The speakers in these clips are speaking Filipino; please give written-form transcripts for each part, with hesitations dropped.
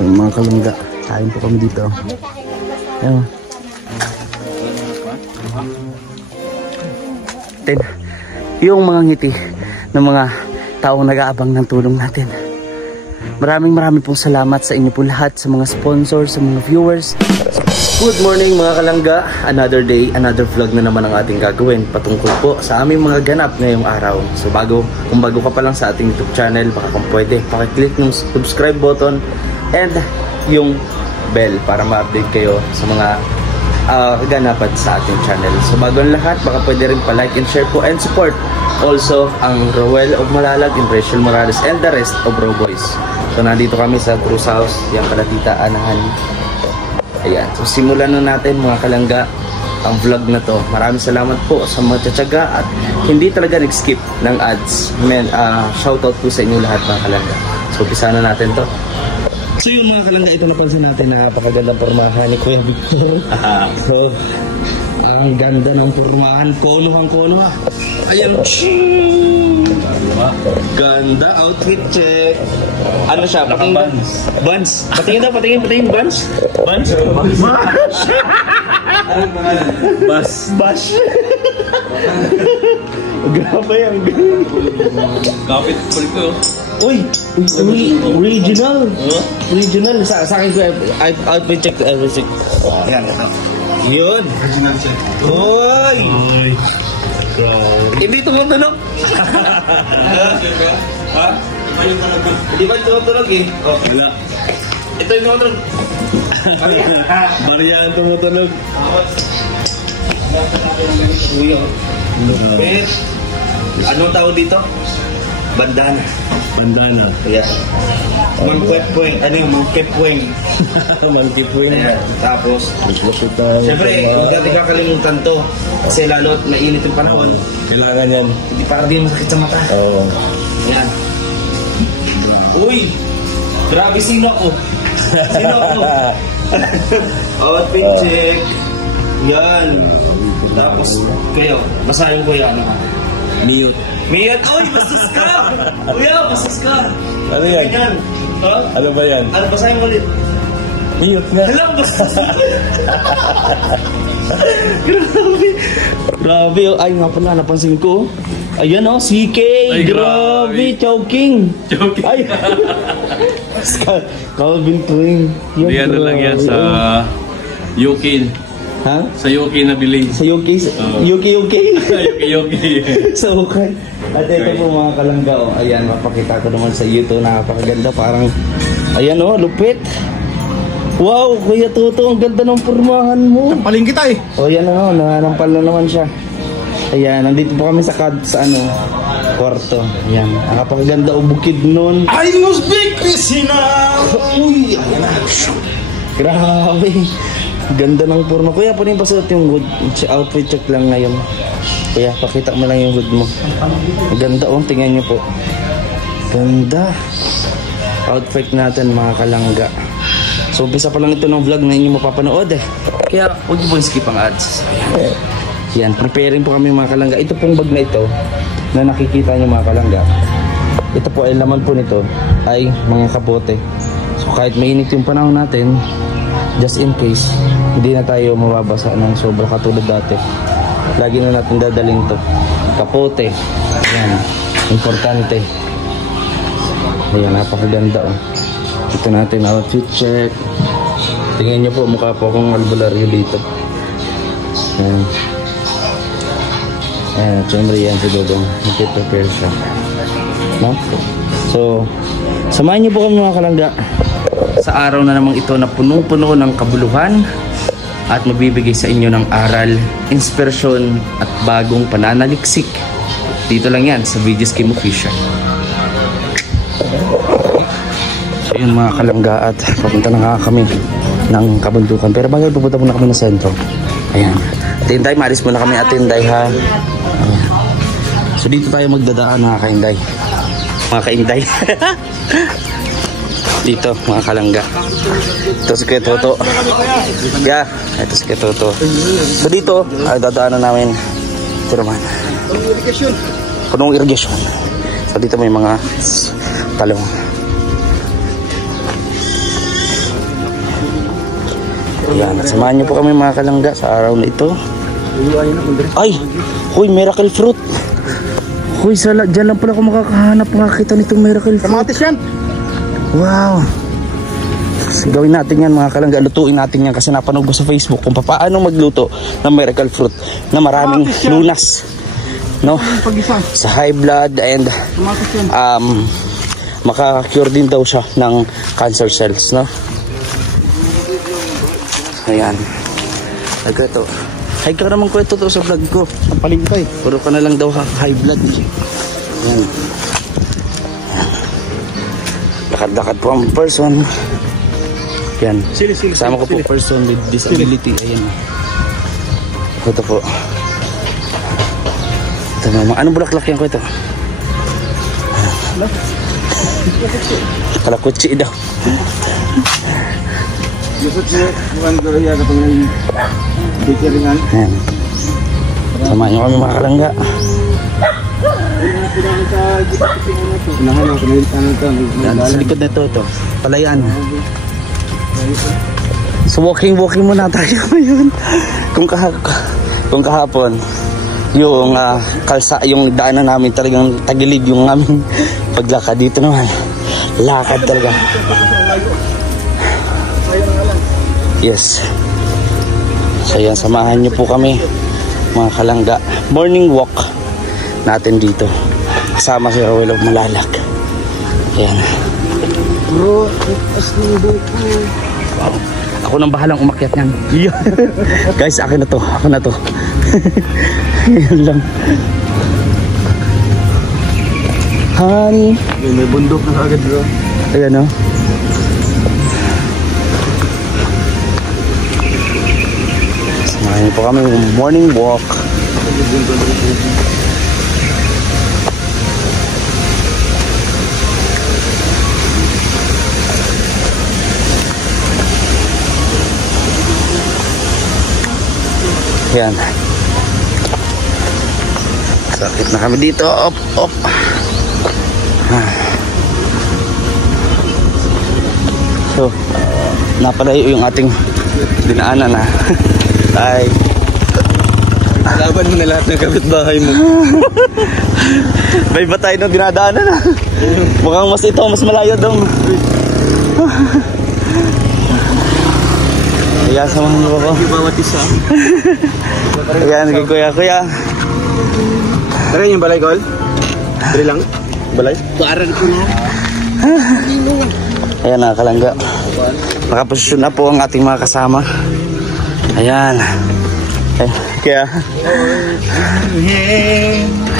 Yung mga kalungga. Kain po kami dito. Ayan. Yung mga ngiti ng mga taong nag-aabang ng tulong natin. Maraming pong salamat sa inyo po lahat, sa mga sponsors, sa mga viewers. Good morning mga kalangga. Another day, another vlog na naman ang ating gagawin patungkol po sa aming mga ganap ngayong araw. So kung bago ka pa lang sa ating YouTube channel, baka kung pwede, pakiclick yung subscribe button and yung bell para ma-update kayo sa mga kaganapan sa ating channel. So bago ang lahat, baka pwede rin pa-like and share po and support also ang Roel of Malalag, Rachel Morales and the rest of Raw Boys. So nandito kami sa Cruz House, yan pala Tita Anahan. Ayan, so simulan na natin mga kalangga ang vlog na to. Maraming salamat po sa mga tsatsaga at hindi talaga nag-skip ng ads. Shoutout po sa inyo lahat mga kalangga. So umpisa na natin to. So yung mga kalangga, ito napansin natin na napakagandang pormahan ni Kuya Victor. So ang ganda ng pormahan, kono ha. Ayan, ganda, outfit check. Ano siya? Patingin buns. Buns. Patingin buns. Buns? Bus. Bus. Grabe yan. Kapit po ito. Uy, original. Original. Sa akin ko, outfit check. Ayan, ito. Yun. Original check. Uy. Hindi tumutunog. Ha? Hindi ba tumutunog eh? Oh, wala. Ito yung tumutunog. Marian tumutunog. Uy, lupit. Anong tawag dito? Bandana. Bandana. Yeah. Mangkepweng. Ano yung mangkepweng? Mangkepweng. Tapos, siyempre, huwag natin kakalimutan to. Kasi lalo mainit yung panahon. Kailangan yan. Hindi para di masakit sa mata. Oo. Yan. Uy! Grabe, sino ako? Outfit check. Yan. Tapos, kayo, basahin ko yan. Mute. Miyat! Uy, bastos ka! Kuya, bastos ka! Ano yan? Ganyan. Ha? Ano ba yan? Ano, basahin mo ulit. Mute nga. Alam, bastos ka! Grabe, ay nga pala, napansin ko. Ayan o, CK! Ay, grabe! Chowking! Chowking! Ay! Calvin Klein. Hindi ano lang yan sa UK. Ha? Sa UK na bilhin. Sa UK? UK? UK. So, okay. At ito po mga kalangga, oh. Ayan, mapakita ko naman sa iyo ito. Napakaganda, parang, ayan o, lupit. Wow, Kuya Toto, ang ganda ng pormahan mo. Nampaling kita eh. O, yan na o, nananampal na naman siya. Ayan, nandito po kami sa kwarto. Ayan, nakapaganda o bukid nun. I must be Christina! Uy, ayan na. Grabe. Ganda ng porno. Kuya, pwede yung pasuot yung hood. Outfit check lang ngayon. Kuya, pakita mo lang yung hood mo. Ganda oh, tingnan nyo po. Ganda. Outfit natin mga kalangga. So, umpisa pa lang ito ng vlog na inyo mapapanood eh. Kaya, huwag nyo po skip ang ads. Yan, preparing po kami mga kalangga. Ito pong bag na ito, na nakikita nyo mga kalangga. Ito po ay laman po nito ay mga kapote. So, kahit mainit yung panahon natin, just in case, hindi na tayo mababasa ng sobra katulad dati. Lagi na natin dadaling to. Kapote. Ayan. Importante. Ayan, napakaganda oh. Ito natin outfit check. Tingnan nyo po, mukha po akong albularyo dito. Ayan. Ayan, siyempre yan si Dodong. Nag-prepare siya. No? So, samahan nyo po kami mga kalangga sa araw na namang ito na punong-puno ng kabuluhan at magbibigay sa inyo ng aral, inspirasyon at bagong pananaliksik. Dito lang yan sa Videos Game Official. So yun mga kalangga, at papunta na nga kami ng kabundukan. Pero bago pupunta muna kami ng sentro. Ayan. Tinday, maris muna kami at Tinday ha. Ayan. So dito tayo magdadaan mga kainday. Mga kainday. Dito mga kalangga. Ito si Kuya Toto. Yeah, ito si Kuya Toto. So dito ay dadaanan namin ito naman punong irigasyon. So dito may mga talong. Ayan, samahan niyo po kami mga kalangga sa araw na ito. Ay! Huy, miracle fruit! Huy, dyan lang pala ako makakita nitong miracle fruit. Kamatis yan! Wow! Gawin natin yan mga kalangga, lutuin natin yan kasi napanood ko sa Facebook kung paano magluto ng miracle fruit na maraming lunas, no? Sa high blood and maka-cure din daw siya ng cancer cells, no? Ayan. Ay ko ito. Ay ka naman ko ito sa vlog ko. Ang palingkay. Puro ka na lang daw high blood. Ayan. Lakad-lakad po ang person. Yan. Kasama ko po person with disability. Ayan. Ito po. Ito mama. Anong bulaklak yan ko ito? Kalakutsi daw. Ayan. Samahan nyo kami mga kalangga. Yan, sa likod na ito. Palayan. So walking muna tayo ngayon. Kung kahapon yung yung daanan namin talagang tagilid yung aming paglakad, dito naman lakad talaga. Yes. So yan, samahan nyo po kami mga kalangga. Morning walk natin dito. Kasama si Rowell of Malalag. Ayan. Bro, ako nang bahalang umakyat yan. Guys, akin na to. Yan lang. Honey. may bundok na agad bro. Ayan o. Samahin po kami morning walk. Yan. Sakit na kami dito. Op. So, napalayo yung ating dinaanan na. Ay. Laban mo na lahat ng kapitbahay mo. May ba tayo nung dinadaanan na? Mukhang mas malayo daw. Ayan, samahan niyo ako. Bawat isa. Ayan, kuya. Tara yung balay, Col? Dali lang. Balay? Tuaran ko na. Ayan na, kalangga. Nakaposisyon na po ang ating mga kasama. Ayan. Kaya.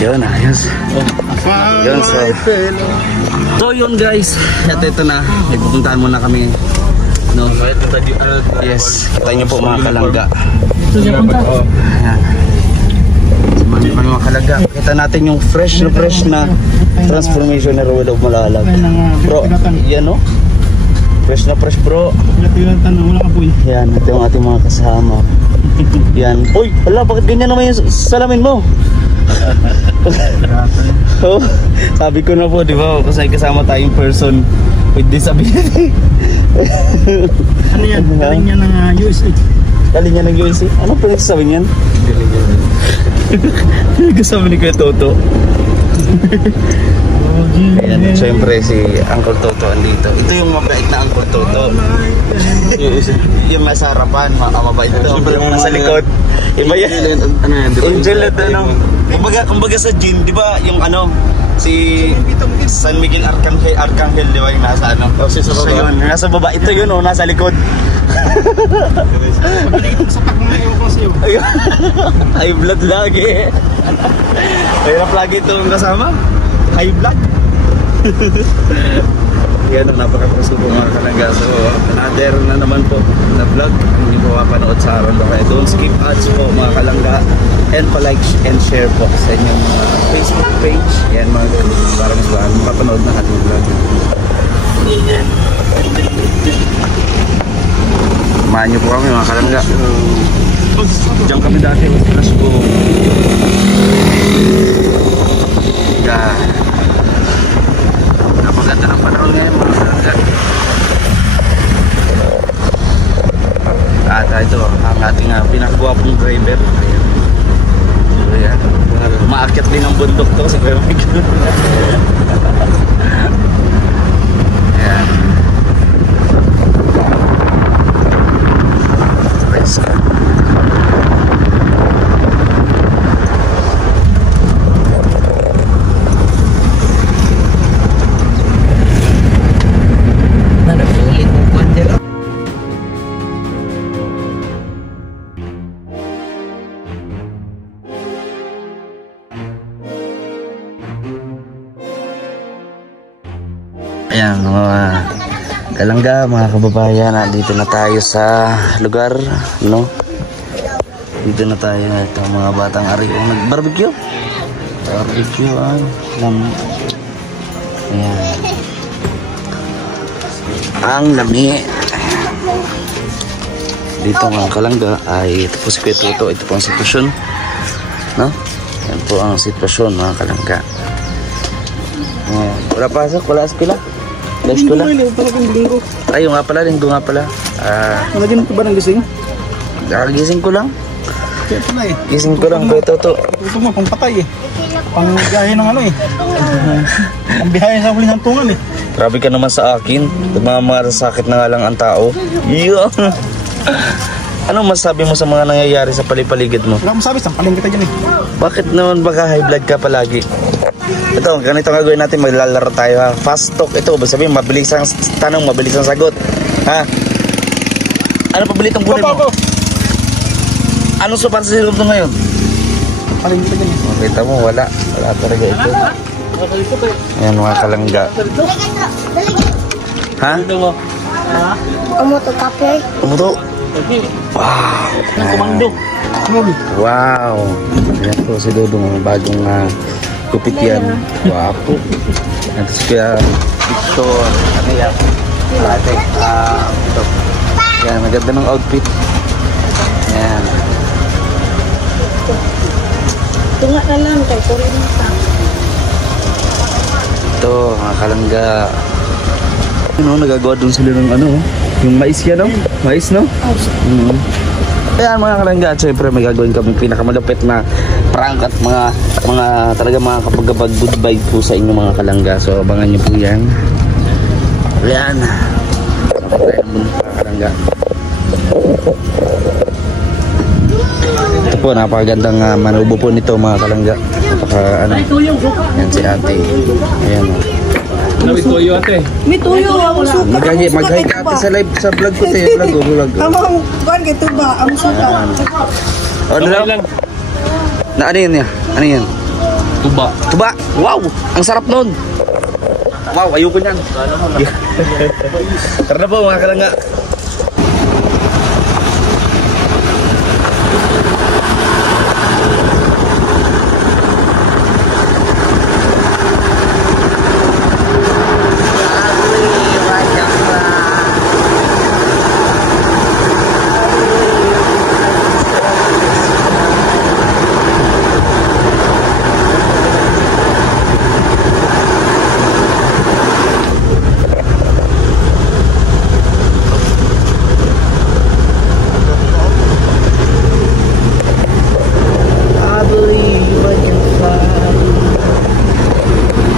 Ayos. Yun, so yun guys. Ito na. May pupuntahan muna kami. No? Yes. Kita nyo po mga kalangga. Ayan. Samahan nyo kami mga kalangga. Kita natin yung fresh na transformation na Rowell of Malalag. Bro, yan no? Fresh bro. Yan, ito yung ating mga kasama. Yan. Uy, wala, bakit ganyan naman yung salamin mo? Oh, sabi ko na po, di ba? Kasi kasama tayong person with disability. Ano yan? Galing niya ng USA. Galing niya ng USA? Anong pinagsasabi niyan? Pinagsasabi ni Kuya Toto. Ayan, syempre si Uncle Toto andito. Ito yung mabait na Uncle Toto. Yung nasa harapan, mabait ito. Yung nasa likod, iba yan. Angel at ano. Kumbaga sa gym, di ba yung ano, si San Miguel Arcangel, di ba yung nasa ano? Sa baba. Nasa baba. Ito yun o, nasa likod. High blood lagi. Mahirap lagi itong kasama. High blood. Yan ang napaka-puso po mga kalangga. So another na naman po na vlog. Hindi po mapanood sa araw na kaya don't skip ads po mga kalangga. And pa-like and share po sa inyong Facebook page. Yan mga kalangga. Para mas mapanood na ating vlog. Yan. Samahan niyo po kami mga kalangga. Diyan kami dati. Let's go. Yan. Napaganda ng panahon ngayon mga kalangga. At ito ang ating pinakagwapong driver. Ayan. So yan. Umaakyat din ang bundok to si Kuya Michael. Ayan. Let's go. Ayan mga kalangga, mga kababayan, nandito na tayo sa lugar, no? Dito na tayo, ito mga batang ari yung nag-barbecue. Barbecue, ayan. Ang lami. Dito mga kalangga ay ito po si Kuya Toto, ito po ang sitwasyon, no? Yan po ang sitwasyon mga kalangga. Wala pasok, wala eskwela. Linggo lang. Ay, nga pala, linggo nga pala. Nalagyan mo ba ng gising? Gising ko lang. Kaya pala eh. Gising ko lang, Kuya Toto. Ito mo, pang patay eh. Pang biyahe ng ano eh. Pang biyahe sa huling hantungan eh. Grabe ka naman sa akin. Nagmamarasakit na nga lang ang tao. Iyo. Anong masabi mo sa mga nangyayari sa palipaligid mo? Wala masabi, sampaling kita dyan eh. Bakit naman baka high blood ka palagi? Ito, ganito nga gawin natin, maglalaro tayo ha. Fast talk, ito, sabihin, mabilis ang tanong, mabilis ang sagot. Ha? Ano pabilit ang kunin mo? Anong super sa silog to ngayon? Sampaling kita dyan eh. Makita mo, wala. Wala talaga ito. Ayan mga kalangga. Ha? Umuto kape. Umuto? Wow. Ang komando. Wow. Ayan po si Dodong, bagong kupit yan. Wapo. Ito si Kuya Victor. Ano yan? Ate. Ito. Yan, maganda ng outfit. Yan. Tunga na lang kay Korean ta. Ito, mga kalangga. Ano, nagagawa dun sila ng ano, yung mais yan, no? Mais, no? Ayan mga kalangga, at syempre may gagawin kami pinakamalapit na prank at mga talaga mga kapagabag goodbye po sa inyo mga kalangga. So abangan nyo po yan. Ayan. Mga kalangga. Ito po, napakagandang manubo po nito mga kalangga. Napaka ano. Yan si ate. Ayan o. May toyo ate. May tuyo ang suka. Mag-hi ka ate sa live, sa vlog ko tayo. Vlog. Amang kuan gito ba? Ang suka. Ano lang? Na ano yun ya? Ano yun? Tuba. Tuba! Wow! Ang sarap nun! Wow, ayoko niyan. Tara na po mga kalangga.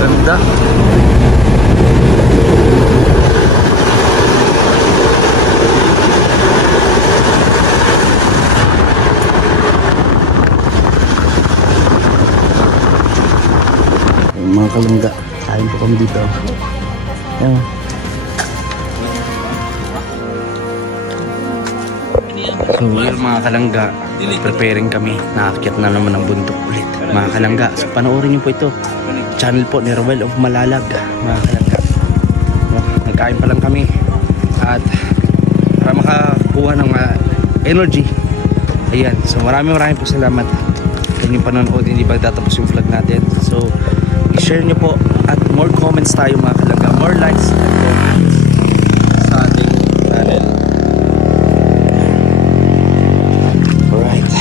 Ganda. Mga kalangga, kain po kami dito. Ayan. So yun mga kalangga, preparing kami, naakyat na naman ang bundok ulit mga kalangga. So panoorin niyo po ito, channel po ni Rowell of Malalag mga kalangga. Nagkain pa lang kami at para makakuha ng energy. Ayan, so maraming po salamat sa inyong panonood. Hindi ba tatapos yung vlog natin, so i-share nyo po at more comments tayo mga kalangga, more likes and comments sa ating channel. Alright.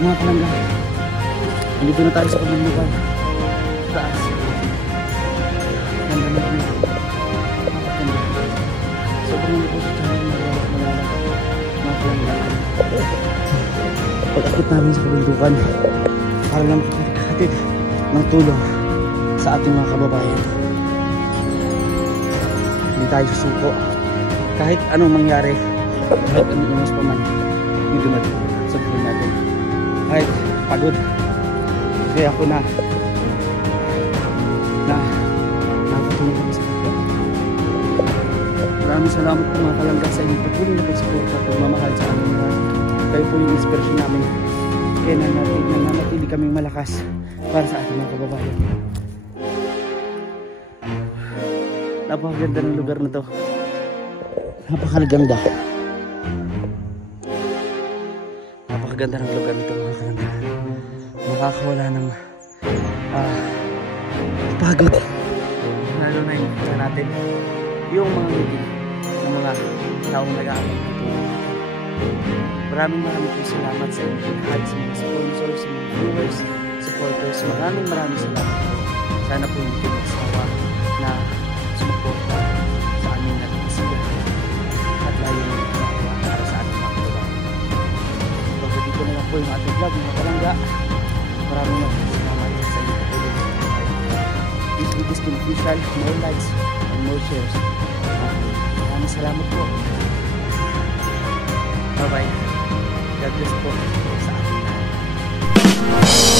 Mga kalangga, andito na tayo sa kabundukan. Taas. Ganda na view. Napakaganda. Sobrang nito sa channel na malawak. Mga kalangga. Pag-akit namin sa kabundukan, para lang makakatid ng tulong sa ating mga kababayan. Hindi tayo susuko. Kahit anong mangyari, kahit anong imas pa man, hindi dumating sa buhay natin. Kahit pagod, kasi ako nakatulong kami sa kapwa. Maraming salamat po mga kalangga sa inyong patuloy na pagsuporta at pagmamahal sa aming mga. Kayo po yung inspirasyon namin. Kaya nananatili kaming malakas para sa ating mga kababayan. Napakaganda ng lugar na to. Napakaganda. Napakaganda ng lugar nito mga kalangga. Makakawala ng pagod. Lalo na yung kita natin. Yung mga ngiti ng mga taong nag-aabang dito. Maraming salamat sa inyo lahat, sa mga sponsors, sa mga viewers, supporters. Maraming salamat. Sana po hindi magsawa na sumuporta sa aming nag-iisigan at layo ng ginagawa para sa ating mga kababayan. So, dito na lang po yung ating vlog, mga kalangga. Maraming salamat sa inyo patuloy. This video is official. More likes and more shares. Maraming salamat po. Bye bye. God bless po sa ating lahat.